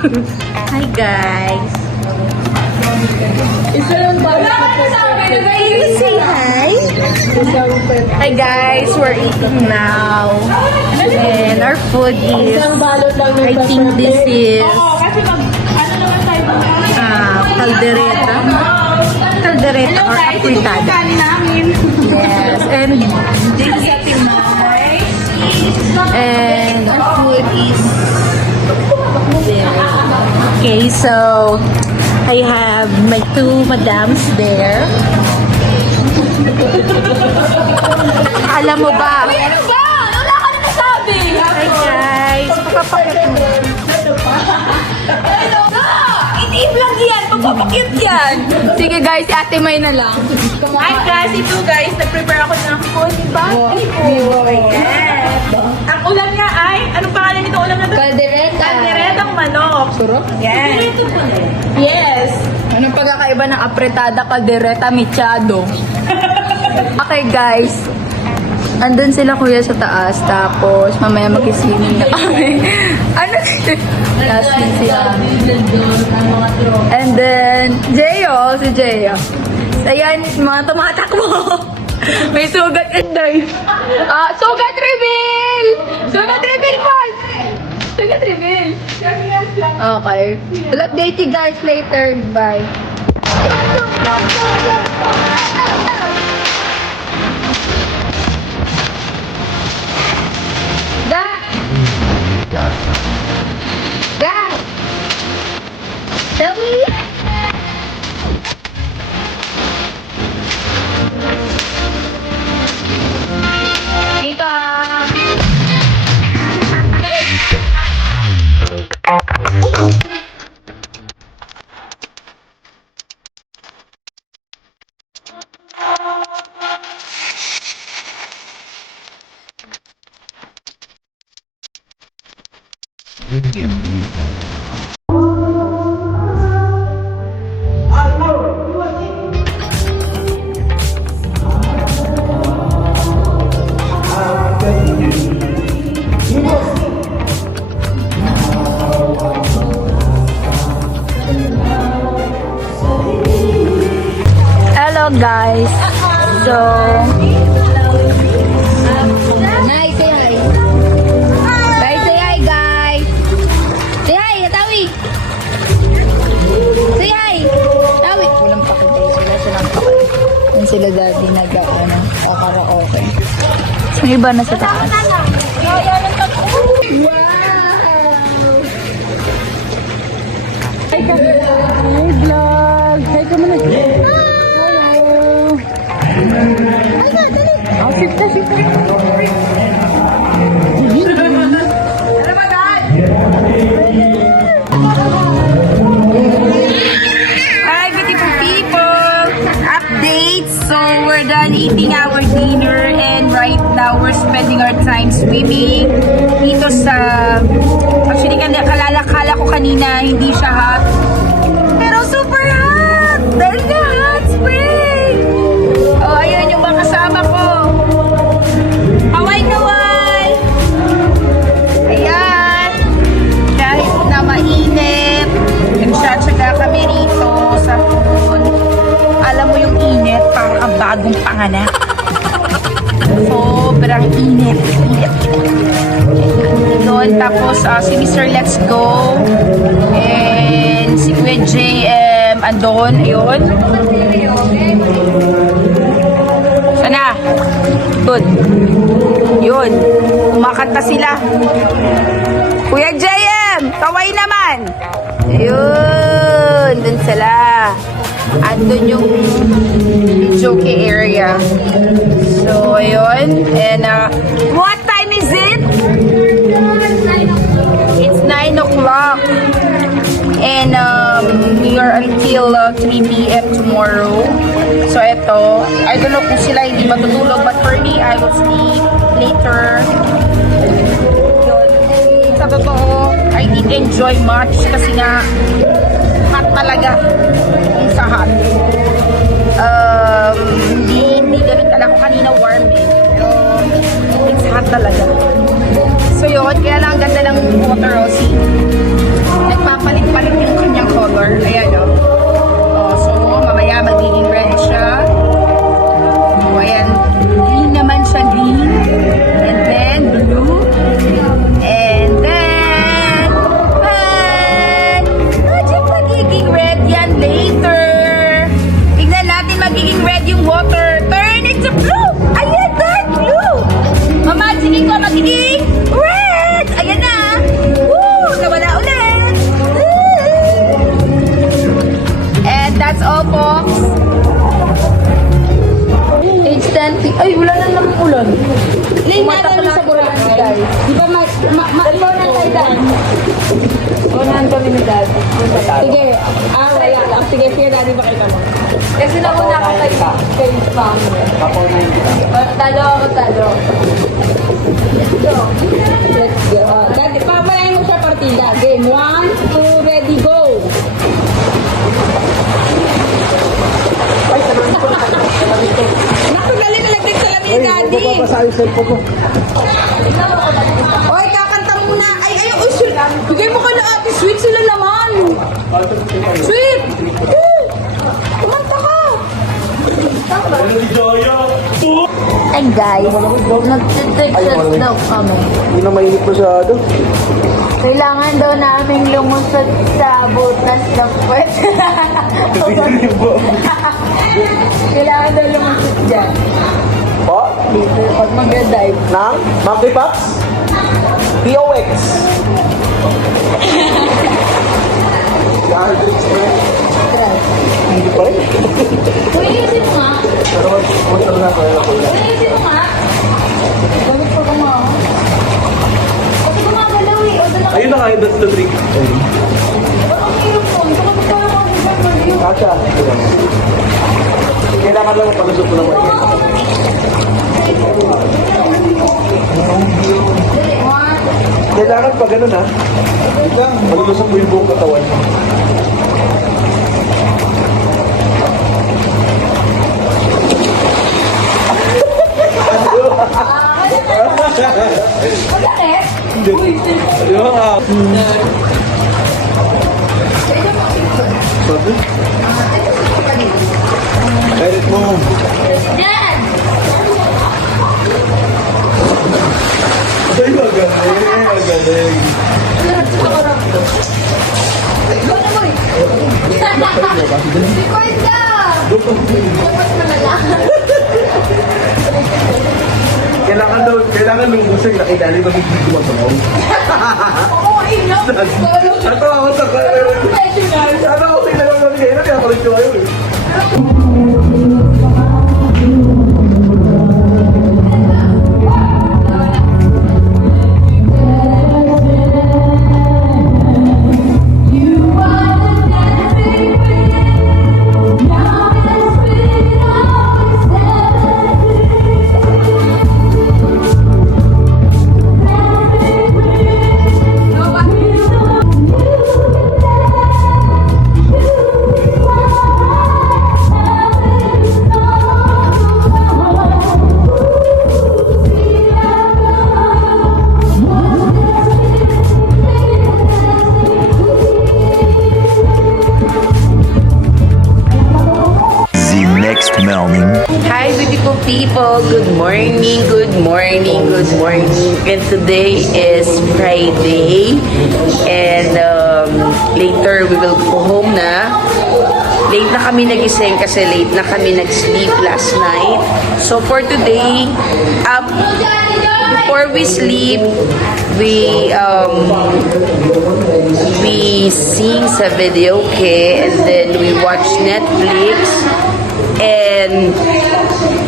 Hi guys. Isa lang ba? Can you say hi? Hi guys, we're eating now. And our food is, Isang balot lang I think this is kasi ano naman tayo caldereta. Caldereta or afritada. Yes, and this is Timay. And our food is there. Okay, so I have my two madams there. Alam mo ba? Ano ba? Wala ka na nasabi! Hi guys! Papapakit mo. Itiip lang yan! Papapakit yan! Sige guys, si Ate May na lang. Hi guys! Ito guys, nag-prepare ako ng food. Bibo! Yes! Ang ulam niya ay, anong pangalan nito ulam na ito? Caldereta. Calderetang manok. Surok? Yes! Yes! Anong pagkakaiba ng apretada, caldereta, michado? Okay guys, andun sila kuya sa taas, tapos mamaya mag-swimming na kami. Ano? Last week sila. And then, Jeyo, si Jeyo. Ayan, mga tumatakbo. May sugat inday. Sugat reveal! Sugat reveal po! Sugat reveal! Okay. We'll update you guys later. Bye. Da! Da! Tell me! Tita! Hello guys. So Nice, say hi. Guys, say hi guys. Say hi, Tawi. Say hi. Tawi. Walang pakitay sila, silang pakitay. Yan sila daddy nag-ano, karaoke. So iba na sa taas. Hi vlog. Hi ka muna. Oh, sipta. Hi beautiful people! Updates! So we're done eating our dinner and right now we're spending our time swimming dito sa... Actually, kala ko kanina hindi siya hot. Pero super hot! Dahil na hot spring! Oh, ayun yung mga kasama ko. Kaway! Ayan! Kahit na mainit, nagsatsaga kami rito sa pool. Alam mo yung init, parang ang bagong panganak. Sobrang init. Doon, tapos si Mr. Let's Go and si Kuya JM andon, ayun. Sana? Good. Yun. Kumakanta sila. Kuya JM, kaway naman. Ayun. Dun sila. Andun yung joke area. So, ayun. And, what time is it? It's 9 o'clock. And, we are until 3 p.m. tomorrow. So, eto. I don't know kung sila hindi matutulog. But for me, I will sleep later. Yun. Sa totoo, I didn't enjoy much kasi nga hot talaga kung sa hot. Hindi ganun talaga kanina warm eh. Pero it's hot talaga. So yun, kaya lang ang ganda ng water, Rosie. nagpapalit-palit yung kanyang color. Ayan, o. So, mamaya magiging red siya. So, ayan. Green naman siya, green. And then, blue. And then, red. Medyo magiging red yan later. Tignan natin magiging red yung water. Turn it to blue. Ayan, turn blue. Mamagiging ko magiging red. Ayan na. Woo! Nawala ulit. And that's all, folks. Age 10. Ay, wala na naman ulan. Pumatak lang sa Boracay, guys. Di ba ma-ikaw na tayo dad? Unahan kami ni dad. Sige, wala lang. Sige, daddy, bakit ka mo? Kasi nauna ako kay mom. Talo ako, talo. Let's go. Let's go. Daddy, papalayan mo siya partida. Game 1, 2, ready, go! Naku, galing nalagdag sa lamin, daddy! yung cellphone mo. Oy, kakanta muna! Ay, uy, sweet! Bigay mo ka na ate, sweet sila naman! Sweet! Woo! Kumanta ka! Ay guys, nagtitexas daw kami. Hindi na mainit masyado. Kailangan daw naming lumusot sa butas ng puwet. Kailangan daw lumusot dyan. Po? Dito, pag mag-dive. Nang? Monkey Pox? POX. Hindi pa rin. Kulisin mo nga. Pero punta na ako. Kulisin mo nga. Gamit pa ko mo. Kasi gumagalaw eh. O, doon ako. Ayun na nga, that's the trick. Ang hirap po. Ito kasi parang ako sa video. Kasha. Kailangan lang mapalusot mo naman. Kailangan pa ganun ha. Malulusot mo yung buong katawan. Di ba nga? Sabi? Edit mo. Yan! Ay, magaling. Magaling. Record ka! Dapat malala. Kailangan nung usay na kailangan magiging tumatawag. Oo, ino. Ano ako sa Professional. Ano ako kailangan namin kayo? Nakapalit ko kayo eh. The next morning. Hi beautiful people, good morning, good morning, good morning. And today is Friday and later we will go home na. Late na kami nagising kasi late na kami nag-sleep last night. So for today, before we sleep, we sing sa videoke and then we watch Netflix. And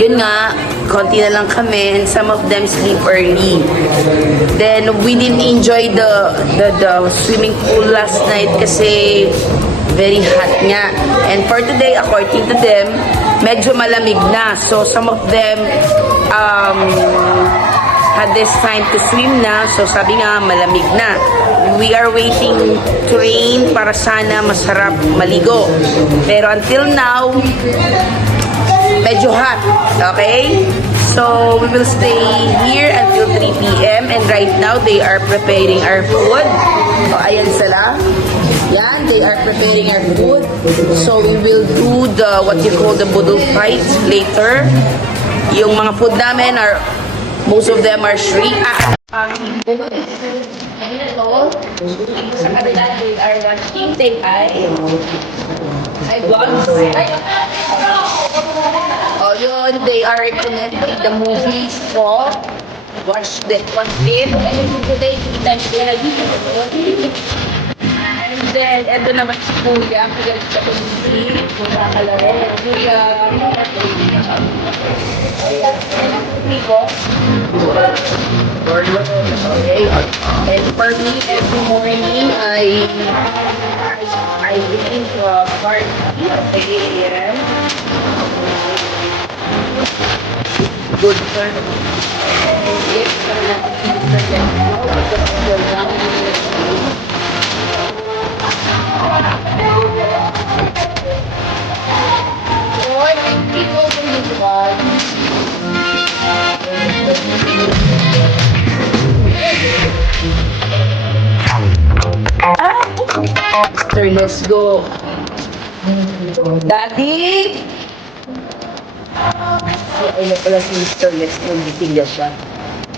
yun nga, konti na lang kami and some of them sleep early. Then we didn't enjoy the swimming pool last night kasi very hot nga. And for today, according to them, medyo malamig na. So some of them had this time to swim na. So sabi nga, malamig na. We are waiting to rain para sana masarap maligo. Pero until now, medyo hot. Okay? So, we will stay here until 3 p.m. And right now, they are preparing our food. So, ayan sila. they are preparing our food. So we will do the what you call the budol fight later. Yung mga food namin are most of them are shri. Sa kanila they are watching. Say hi. Hi vlogs. Oh yun, they are recommending the movies. So watch it. Today, and then, eto naman si Kuya. Kuya sa community. Kuya kalaro. Kuya. Nico. Okay. And for me, every morning, I drink party at 8 a.m. Good for Sir, let's go. Daddy! Ay na pala si Mr. Let's go. Meeting na siya.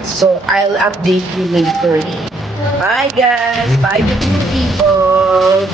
So, I'll update you later. Bye, guys. Bye, beautiful people.